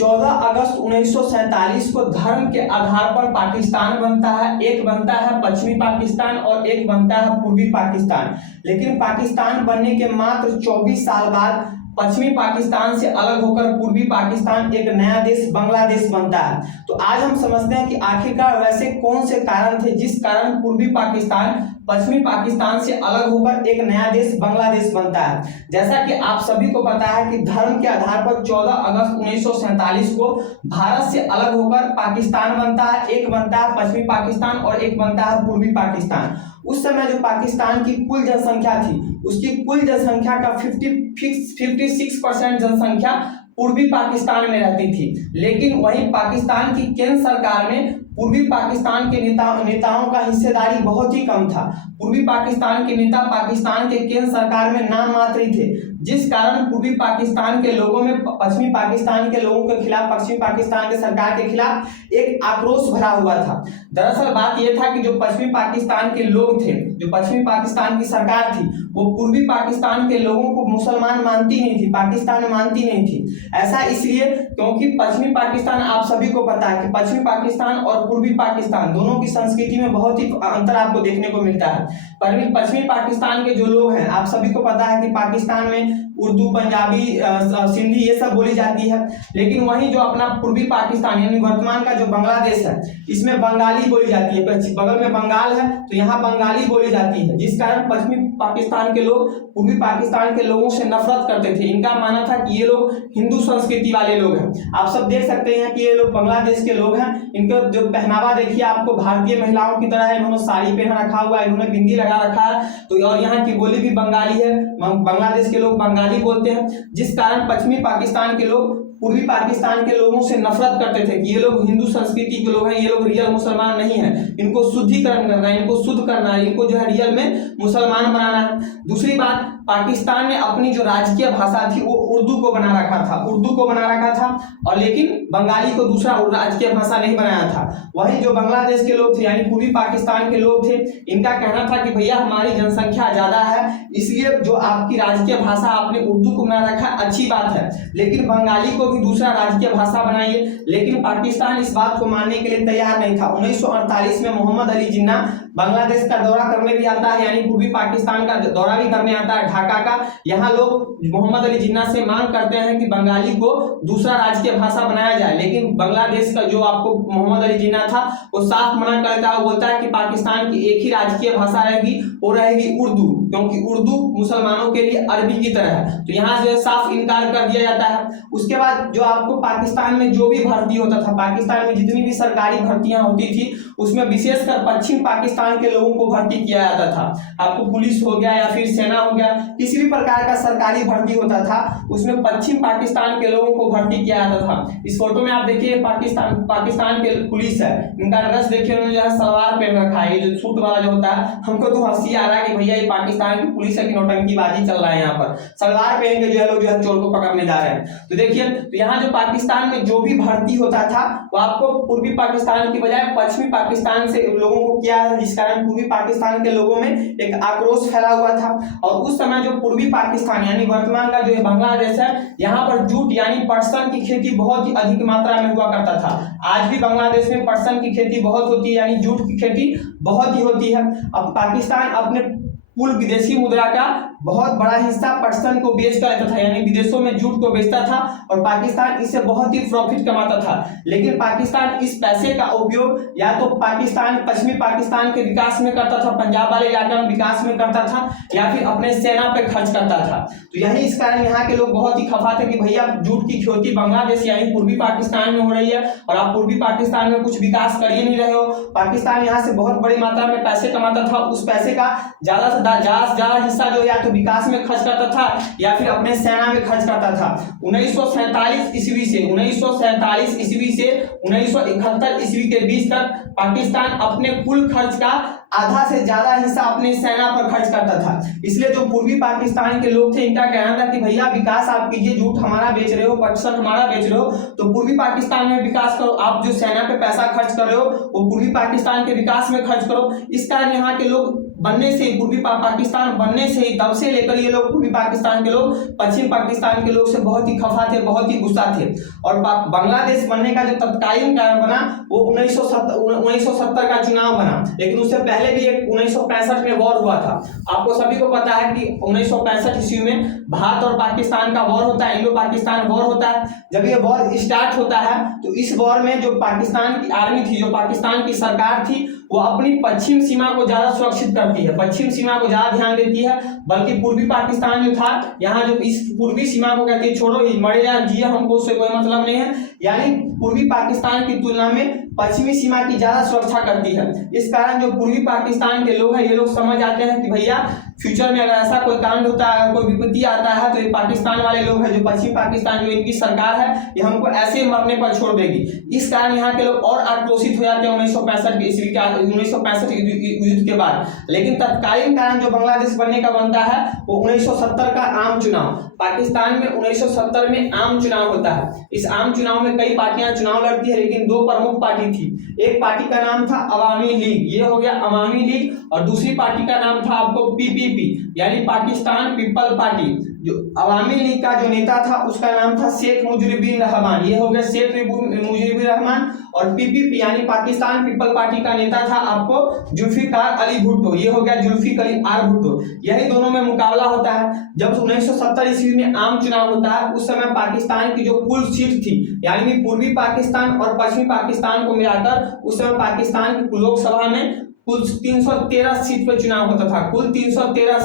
14 अगस्त 1947 को धर्म के आधार पर पाकिस्तान बनता है। एक बनता है पश्चिमी पाकिस्तान और एक बनता है पूर्वी पाकिस्तान। लेकिन पाकिस्तान बनने के मात्र 24 साल बाद पश्चिमी पाकिस्तान से अलग होकर पूर्वी पाकिस्तान एक नया देश बांग्लादेश बनता है। तो आज हम समझते हैं कि आखिरकार वैसे कौन से कारण थे जिस कारण पूर्वी पाकिस्तान पश्चिमी पाकिस्तान से अलग होकर एक नया देश बांग्लादेश बनता है। जैसा कि आप सभी को पता है कि धर्म के आधार पर 14 अगस्त 1947 को भारत से अलग होकर पाकिस्तान बनता है। एक बनता है पश्चिमी पाकिस्तान और एक बनता है पूर्वी पाकिस्तान। उस समय जो पाकिस्तान की कुल जनसंख्या थी उसकी कुल जनसंख्या का 56% जनसंख्या पूर्वी पाकिस्तान में रहती थी। लेकिन वहीं पाकिस्तान की केंद्र सरकार में पूर्वी पाकिस्तान के नेताओं का हिस्सेदारी बहुत ही कम था। पूर्वी पाकिस्तान के नेता पाकिस्तान के केंद्र सरकार में नाम मात्र ही थे, जिस कारण पूर्वी पाकिस्तान के लोगों में पश्चिमी पाकिस्तान के लोगों के खिलाफ, पश्चिमी पाकिस्तान के सरकार के खिलाफ एक आक्रोश भरा हुआ था। दरअसल बात यह था कि जो पश्चिमी पाकिस्तान के लोग थे, जो पश्चिमी पाकिस्तान की सरकार थी, वो पूर्वी पाकिस्तान के लोगों को मुसलमान मानती नहीं थी, पाकिस्तान मानती नहीं थी। ऐसा इसलिए क्योंकि पश्चिमी पाकिस्तान, आप सभी को पता है कि पश्चिमी पाकिस्तान और पूर्वी पाकिस्तान दोनों की संस्कृति में बहुत ही अंतर आपको देखने को मिलता है। पश्चिमी पाकिस्तान के जो लोग हैं, आप सभी को पता है कि पाकिस्तान में उर्दू, पंजाबी, सिंधी ये सब बोली जाती है। लेकिन वहीं जो अपना पूर्वी पाकिस्तान यानी वर्तमान का जो बांग्लादेश है, इसमें बंगाली बोली जाती है। बगल में बंगाल है तो यहाँ बंगाली बोली जाती है, जिस कारण पश्चिमी पाकिस्तान के लोग पूर्वी पाकिस्तान के लोगों से नफरत करते थे। इनका मानना था कि ये लोग हिंदू संस्कृति वाले लोग हैं। आप सब देख सकते हैं कि ये लोग बांग्लादेश के लोग हैं। इनका जो पहनावा देखिए आपको भारतीय महिलाओं की तरह है। इन्होंने साड़ी पहन रखा हुआ है, इन्होंने बिंदी लगा रखा है। तो और यहाँ की बोली भी बंगाली है, बांग्लादेश के लोग बंगाली बोलते हैं, जिस कारण पश्चिमी पाकिस्तान के लोग पूर्वी पाकिस्तान के लोगों से नफरत करते थे कि ये लोग हिंदू संस्कृति के लोग हैं, ये लोग रियल मुसलमान नहीं है, इनको शुद्धिकरण करना है, इनको शुद्ध करना है, इनको जो है रियल में मुसलमान बनाना है। दूसरी बात, पाकिस्तान ने अपनी जो राजकीय भाषा थी वो उर्दू को बना रखा था, और लेकिन बंगाली को दूसरा राजकीय भाषा नहीं बनाया था। वही जो बांग्लादेश के लोग थे यानी पूर्वी पाकिस्तान के लोग थे, इनका कहना था कि भैया हमारी जनसंख्या ज्यादा है, इसलिए जो आपकी राजकीय भाषा आपने उर्दू को बना रखा अच्छी बात है, लेकिन बंगाली को भी दूसरा राजकीय भाषा बनाइए। लेकिन पाकिस्तान इस बात को मानने के लिए तैयार नहीं था। 1948 में मोहम्मद अली जिन्ना बांग्लादेश का दौरा करने भी आता है, यानी पूर्वी पाकिस्तान का दौरा भी करने आता है, ढाका का। यहाँ लोग मोहम्मद अली जिन्ना से मांग करते हैं कि बंगाली को दूसरा राजकीय भाषा बनाया जाए, लेकिन बांग्लादेश का जो आपको मोहम्मद अली जिन्ना था वो साफ मना करता है। वो बोलता है कि पाकिस्तान की एक ही राजकीय भाषा रहेगी, वो रहेगी उर्दू, क्योंकि उर्दू मुसलमानों के लिए अरबी की तरह है। तो यहाँ से साफ इनकार कर दिया जाता है। उसके बाद जो आपको पाकिस्तान में जो भी भर्ती होता था, पाकिस्तान में जितनी भी सरकारी भर्तियां होती थी उसमें विशेषकर पश्चिम पाकिस्तान के लोगों को भर्ती किया जाता था। आपको पुलिस हो गया या फिर सेना हो गया, किसी भी प्रकार का सरकारी भर्ती होता था उसमें पश्चिम पाकिस्तान के लोगों को भर्ती किया जाता था। इस फोटो में आप देखिए पाकिस्तान के पुलिस है, इनका ड्रेस देखिए, उन्होंने जो है सलवार पहन रखा है, ये जो सूट वाला जो होता है। हमको तो हंसी आ रहा है कि भैया ये पाकिस्तान की पुलिस है कि नौटंकीबाजी चल रहा है। यहाँ पर सलवार पहन के जो है लोग जो है चोर को पकड़ने जा रहे हैं। तो देखिए, तो यहाँ जो पाकिस्तान में जो भी भर्ती होता था वो आपको पूर्वी पाकिस्तान की बजाय पश्चिमी पाकिस्तान से लोगों को किया, जिस कारण पूर्वी पाकिस्तान के लोगों में एक आक्रोश फैला हुआ था। और उस समय जो पूर्वी पाकिस्तान यानी वर्तमान का जो बांग्लादेश है, यहाँ पर जूट यानी पटसन की खेती बहुत ही अधिक मात्रा में हुआ करता था। आज भी बांग्लादेश में पटसन की खेती बहुत होती है, यानी जूट की खेती बहुत ही होती है। अब पाकिस्तान अपने कुल विदेशी मुद्रा का बहुत बड़ा हिस्सा पटसन को बेच कर लेता था, यानी विदेशों में जूट को बेचता था और पाकिस्तान इससे बहुत ही प्रॉफिट कमाता था। लेकिन पाकिस्तान इस पैसे का उपयोग या तो पाकिस्तान पश्चिमी पाकिस्तान के विकास में करता था, पंजाब वाले इलाके में विकास में करता था, या फिर अपने सेना पे खर्च करता था। तो यही इस कारण यहाँ के लोग बहुत ही खफा थे कि भैया जूट की खेती बांग्लादेश यानी पूर्वी पाकिस्तान में हो रही है और आप पूर्वी पाकिस्तान में कुछ विकास कर ही नहीं रहे हो। पाकिस्तान यहाँ से बहुत बड़ी मात्रा में पैसे कमाता था, उस पैसे का ज्यादा से ज्यादा हिस्सा जो या तो विकास में खर्च करता था या फिर अपने सेना में खर्च करता था। 1947 ईस्वी से 1971 ईस्वी के बीच तक पाकिस्तान अपने कुल खर्च का आधा से ज्यादा हिस्सा अपनी सेना पर खर्च करता था। इसलिए जो पूर्वी पाकिस्तान के लोग थे इनका कहना था कि भैया विकास आप कीजिए, जूट हमारा बेच रहे हो, पटसन हमारा बेच रहे हो, तो पूर्वी पाकिस्तान में विकास करो। आप जो सेना पे पैसा खर्च कर रहे हो वो पूर्वी पाकिस्तान के विकास में खर्च करो। इस कारण यहाँ के लोग बनने से, पूर्वी पाकिस्तान बनने से ही, तब से लेकर ये लोग पूर्वी पाकिस्तान के लोग पश्चिम पाकिस्तान के लोग से बहुत ही खफा थे, बहुत ही गुस्सा थे। और बांग्लादेश बनने का जो तत्कालीन कारण बना वो 1970 का चुनाव बना, लेकिन उससे पहले भी एक 1965 में वॉर हुआ था। आपको सभी को पता है कि 1965 ईस्वी में भारत और पाकिस्तान का वॉर होता है, इंडो पाकिस्तान वॉर होता है। जब ये वॉर स्टार्ट होता है तो इस वॉर में जो पाकिस्तान की आर्मी थी, जो पाकिस्तान की सरकार थी, वो अपनी पश्चिम सीमा को ज्यादा सुरक्षित करती है, पश्चिम सीमा को ज्यादा ध्यान देती है, बल्कि पूर्वी पाकिस्तान जो था, यहाँ जो इस पूर्वी सीमा को कहती है छोड़ो ही मरे या जिए, हमको उससे कोई मतलब नहीं है, यानी पूर्वी पाकिस्तान की तुलना में पश्चिमी सीमा की ज्यादा सुरक्षा करती है। इस कारण जो पूर्वी पाकिस्तान के लोग हैं, ये लोग समझ आते हैं कि भैया फ्यूचर में अगर ऐसा कोई कांड होता है, अगर कोई विपत्ति आता है, तो ये पाकिस्तान वाले लोग हैं, जो पश्चिम पाकिस्तान जो इनकी सरकार है, ये हमको ऐसे मरने पर छोड़ देगी। इस कारण यहाँ के लोग और आक्रोशित हो जाते हैं 1965 ईस्वी का, 1965 युद्ध के बाद। लेकिन तत्कालीन कारण जो बांग्लादेश बनने का बनता है वो 1970 का आम चुनाव। पाकिस्तान में 1970 में आम चुनाव होता है। इस आम चुनाव में कई पार्टियां चुनाव लड़ती है, लेकिन दो प्रमुख पार्टी थी। एक पार्टी का नाम था अवामी लीग, ये हो गया अवामी लीग, और दूसरी पार्टी का नाम था आपको पीपीपी, यानी पाकिस्तान पीपल पार्टी। जो अवामी लीग का जो नेता था उसका नाम था शेख मुजीबुर रहमान, ये हो गया शेख मुजीबुर रहमान। और पीपीपी यानी पाकिस्तान पीपल पार्टी का नेता था आपको जुल्फिकार अली भुट्टो, ये हो गया जुल्फिकार अली भुट्टो। यही दोनों में मुकाबला होता है। जब 1970 ईस्वी में आम चुनाव होता है, उस समय पाकिस्तान की जो कुल सीट थी, यानी पूर्वी पाकिस्तान और पश्चिमी पाकिस्तान को मिलाकर उस समय पाकिस्तान की लोकसभा में कुल 313 सीट पर चुनाव होता था। कुल 313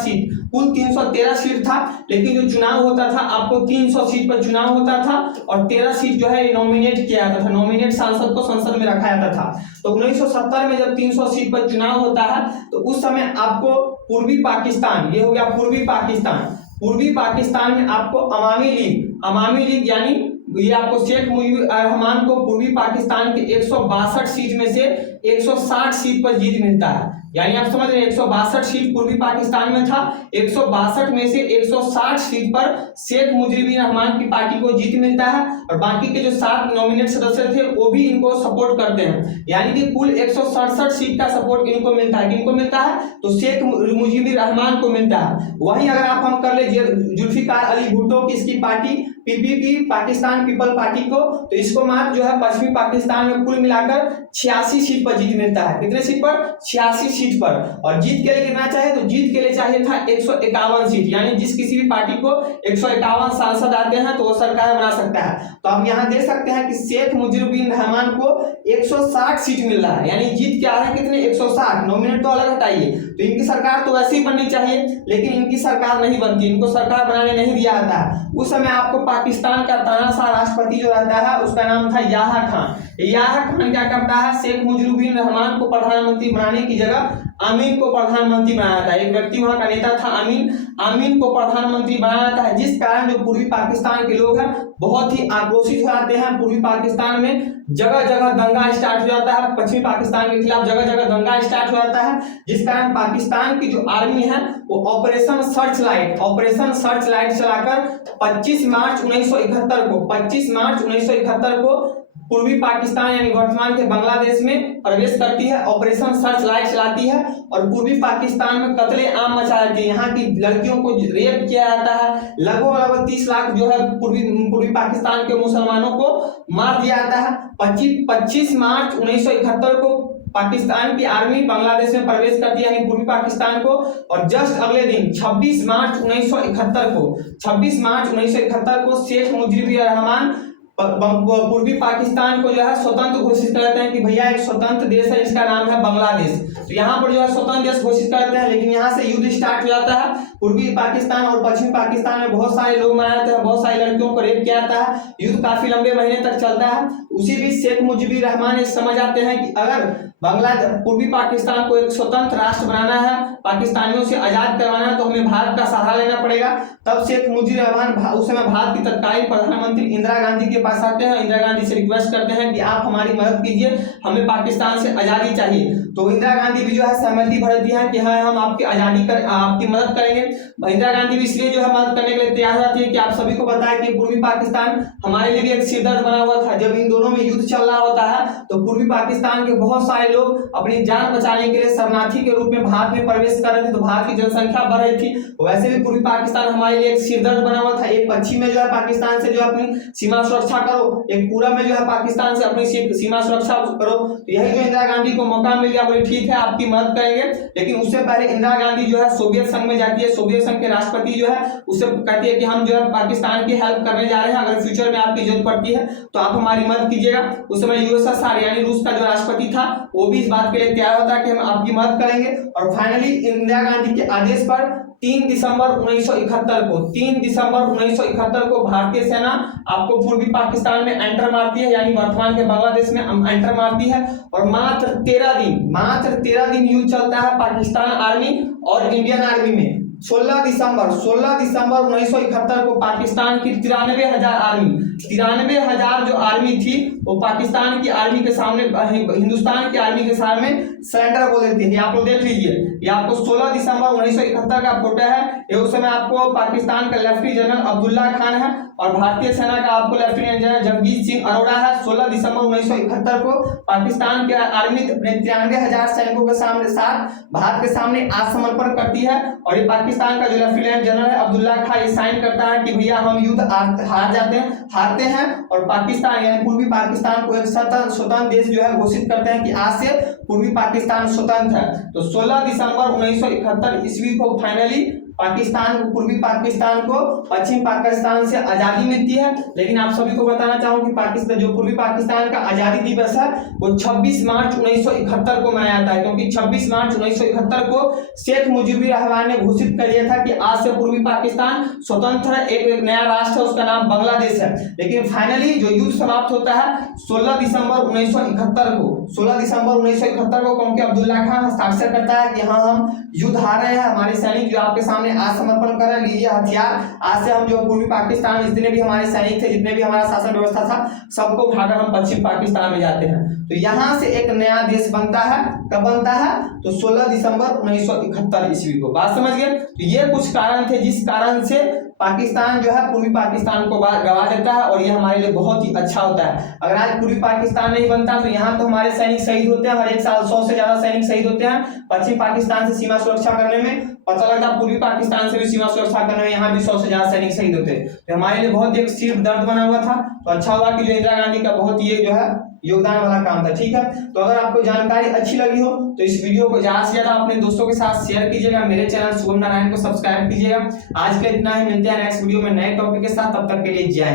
सीट था, लेकिन जो चुनाव होता था आपको 300 सीट पर चुनाव होता था, और 13 सीट जो है नॉमिनेट किया जाता था, नॉमिनेट सांसद को संसद में रखा जाता था। तो 1970 में जब 300 सीट पर चुनाव होता है, तो उस समय आपको पूर्वी पाकिस्तान, ये हो गया पूर्वी पाकिस्तान में आपको अवामी लीग यानी ये आपको शेख मुजीबुर रहमान को पूर्वी पाकिस्तान के 162 सीट में से 160 सीट पर जीत मिलता है। यानी आप समझ रहे हैं, 162 सीट पूर्वी पाकिस्तान में था, 162 में से 160 सीट पर शेख मुजीबुर रहमान की पार्टी को जीत मिलता है, और बाकी के जो 7 नॉमिनेट सदस्य थे वो भी इनको सपोर्ट करते हैं। यानी कि कुल 167 सीट का सपोर्ट इनको मिलता है। किनको मिलता है? तो शेख मुजीबुर रहमान को मिलता है। वहीं अगर आप हम कर ले जुल्फिकार अली भुट्टो की इसकी party PPP Pakistan people party को, तो इसको मात्र जो है पश्चिमी पाकिस्तान में कुल मिलाकर 86 सीट पर जीत मिलता है। कितने सीट पर? 86 सीट पर। और जीत के लिए कितना चाहिए? तो जीत के लिए चाहिए था 151 सीट, यानी जिस किसी भी पार्टी को 151 सांसद आते हैं तो वो सरकार बना सकता है। तो आप यहाँ देख सकते हैं कि शेख मुजीबुर रहमान को 160 सीट मिल रहा है, यानी जीत क्या है कितने? 160। नॉमिनेट तो अलग हटाइए, तो इनकी सरकार तो वैसे ही बननी चाहिए, लेकिन इनकी सरकार नहीं बनती, इनको सरकार बनाने नहीं दिया जाता है। उस समय आपको पाकिस्तान का तानाशाह राष्ट्रपति जो रहता है उसका नाम था याह्या खान। याह्या खान क्या करता है? शेख मुजीबुर रहमान को प्रधानमंत्री बनाने की जगह अमीन को प्रधानमंत्री बनाया था। एक व्यक्ति वहां का नेता था अमीन को प्रधानमंत्री बनाया था, जिस कारण जो पूर्वी पाकिस्तान के लोग हैं बहुत ही आक्रोशित हो जाते हैं। पूर्वी पाकिस्तान में जगह जगह दंगा स्टार्ट हो जाता है, पश्चिमी पाकिस्तान के खिलाफ जगह जगह दंगा स्टार्ट हो जाता है, जिस कारण पाकिस्तान की जो आर्मी है वो ऑपरेशन सर्च लाइट चलाकर 25 मार्च 1971 को पूर्वी पाकिस्तान यानी वर्तमान के बांग्लादेश में प्रवेश करती है, ऑपरेशन सर्च लाइट चलाती है, और पूर्वी पाकिस्तान में कत्ले आम मचा जाती है। यहाँ की लड़कियों को रेप किया जाता है, लगभग 30 लाख जो है पूर्वी पाकिस्तान के मुसलमानों को मार दिया जाता है। 25 मार्च 1971 को पाकिस्तान की आर्मी बांग्लादेश में प्रवेश करती है, यानी पूर्वी पाकिस्तान को, और जस्ट अगले दिन 26 मार्च 1971 को शेख मुजीबुर रहमान पूर्वी पाकिस्तान को जो है स्वतंत्र घोषित करते हैं कि भैया एक स्वतंत्र देश है, इसका नाम है बांग्लादेश। तो यहाँ पर जो है स्वतंत्र देश घोषित करते हैं, लेकिन यहाँ से युद्ध स्टार्ट हो जाता है। पूर्वी पाकिस्तान और पश्चिमी पाकिस्तान में बहुत सारे लोग मारे जाते हैं, बहुत सारी लड़कियों को रेप किया जाता है, युद्ध काफी लंबे महीने तक चलता है। उसी बीच शेख मुजीबुर रहमान समझ आते हैं कि अगर पूर्वी पाकिस्तान को एक स्वतंत्र राष्ट्र बनाना है, पाकिस्तानियों से आजाद करवाना है, तो हमें भारत का सहारा लेना पड़ेगा। तब शेख मुजीबुर रहमान उस समय भारत की तत्कालीन प्रधानमंत्री इंदिरा गांधी के पास आते हैं, इंदिरा गांधी से रिक्वेस्ट करते हैं कि आप हमारी मदद कीजिए, हमें पाकिस्तान से आजादी चाहिए। तो इंदिरा गांधी भी जो है सहमति भरती है कि हाँ हम आपकी मदद करेंगे। इंदिरा गांधी भी इसलिए जो है मदद करने के लिए तैयार हो जाती है कि आप सभी को पता है कि पूर्वी पाकिस्तान हमारे लिए भी एक सिरदर्द बना हुआ था। जब इन दोनों में युद्ध चल रहा होता है तो पूर्वी पाकिस्तान के बहुत सारे लोग अपनी जान बचाने के लिए शरणार्थी के रूप में भारत में प्रवेश कर रहे थे, तो भारत की जनसंख्या बढ़ रही थी। वैसे भी पूर्वी पाकिस्तान हमारे लिए एक सिरदर्द बना हुआ था। एक पश्चिम में जो है पाकिस्तान से जो अपनी सीमा सुरक्षा करो, एक पूरब में जो है पाकिस्तान से अपनी सीमा सुरक्षा करो। तो यही जो इंदिरा गांधी को मौका मिल गया, बोले ठीक है आपकी मदद करेंगे। लेकिन उससे पहले इंदिरा गांधी जो है सोवियत संघ में जाती है। सोवियत संघ के राष्ट्रपति जो है उससे कहती है कि हम जो है पाकिस्तान की हेल्प करने जा रहे हैं, अगर फ्यूचर में आपकी जरूरत पड़ती है तो आप हमारी मदद कीजिएगा। उस समय यूएसएसआर यानी रूस का जो राष्ट्रपति था वो भी इस बात के लिए तैयार होता है कि हम आपकी मदद करेंगे। और फाइनली इंदिरा गांधी के आदेश पर 3 दिसंबर 1971 को भारतीय सेना आपको पूर्वी पाकिस्तान में एंटर मारती है, यानी वर्तमान के बांग्लादेश में एंटर मारती है। और मात्र 13 दिन युद्ध चलता है पाकिस्तान आर्मी और इंडियन आर्मी में। 16 दिसंबर 1971 को पाकिस्तान की 93,000 जो आर्मी थी वो पाकिस्तान की आर्मी के सामने, हिंदुस्तान की आर्मी के सामने सरेंडर बोल देती है। आप लोग देख लीजिए, ये आपको 16 दिसंबर 1971 का फोटो है। ये उस समय आपको पाकिस्तान का लेफ्टिनेंट जनरल अब्दुल्ला खान है और भारतीय सेना का आपको लेफ्टिनेंट जनरल जगजीत सिंह अरोड़ा है। 16 दिसंबर 1971 को पाकिस्तान की आर्मी अपने 93,000 सैनिकों के साथ भारत के सामने आत्मसमर्पण करती है। और ये पाकिस्तान का जो लेफ्टिनेंट जनरल है अब्दुल्ला खान ये साइन करता है कि भैया हम युद्ध हारते हैं और पाकिस्तान यानी पूर्वी पाकिस्तान को एक स्वतंत्र देश जो है घोषित करते हैं कि आज से पूर्वी पाकिस्तान स्वतंत्र है। तो 16 दिसंबर 1971 ईस्वी को फाइनली पूर्वी पाकिस्तान को पश्चिम पाकिस्तान से आजादी मिलती है। लेकिन आप सभी को बताना चाहूंगा कि पाकिस्तान जो पूर्वी पाकिस्तान का आजादी दिवस है वो 26 मार्च 1971 को मनाया जाता है, क्योंकि 26 मार्च 1971 को शेख मुजीबुर रहमान ने घोषित कर दिया था कि आज से पूर्वी पाकिस्तान स्वतंत्र है, एक नया राष्ट्र है, उसका नाम बांग्लादेश है। लेकिन फाइनली जो युद्ध समाप्त होता है 16 दिसंबर 1971 को क्योंकि अब्दुल्ला खान हस्ताक्षर करता है कि हाँ हम युद्ध हार रहे हैं, हमारे सैनिक जो आपके सामने आत्मसमर्पण कर रहे हैं, लीजिए हथियार, आज से हम जो पूर्वी पाकिस्तान जितने भी हमारे सैनिक थे, जितने भी हमारा शासन व्यवस्था था, सबको उठाकर हम पश्चिम पाकिस्तान में जाते हैं। तो यहाँ से एक नया देश बनता है। कब बनता है? तो 16 दिसंबर 1971 ईस्वी को। बात समझ गए? तो ये कुछ कारण थे जिस कारण से पाकिस्तान जो है पूर्वी पाकिस्तान को गवा देता है और ये हमारे लिए बहुत ही अच्छा होता है। अगर आज पूर्वी पाकिस्तान नहीं बनता तो यहाँ तो हमारे सैनिक शहीद होते हैं, हर एक साल 100 से ज्यादा सैनिक शहीद होते हैं पश्चिम पाकिस्तान से सीमा सुरक्षा करने में। पता लगता है पूर्वी पाकिस्तान से भी सीमा सुरक्षा करने में यहाँ भी 100 से ज्यादा सैनिक शहीद होते हैं। तो हमारे लिए बहुत एक सिर दर्द बना हुआ था। तो अच्छा हुआ कि जो इंदिरा गांधी का बहुत ये जो है योगदान वाला काम था। ठीक है, तो अगर आपको जानकारी अच्छी लगी हो तो इस वीडियो को ज्यादा से ज्यादा अपने दोस्तों के साथ शेयर कीजिएगा। मेरे चैनल शुभम नारायण को सब्सक्राइब कीजिएगा। आज के लिए इतना ही, मिलते हैं नेक्स्ट वीडियो में नए टॉपिक के साथ। तब तक के लिए जय हिंद।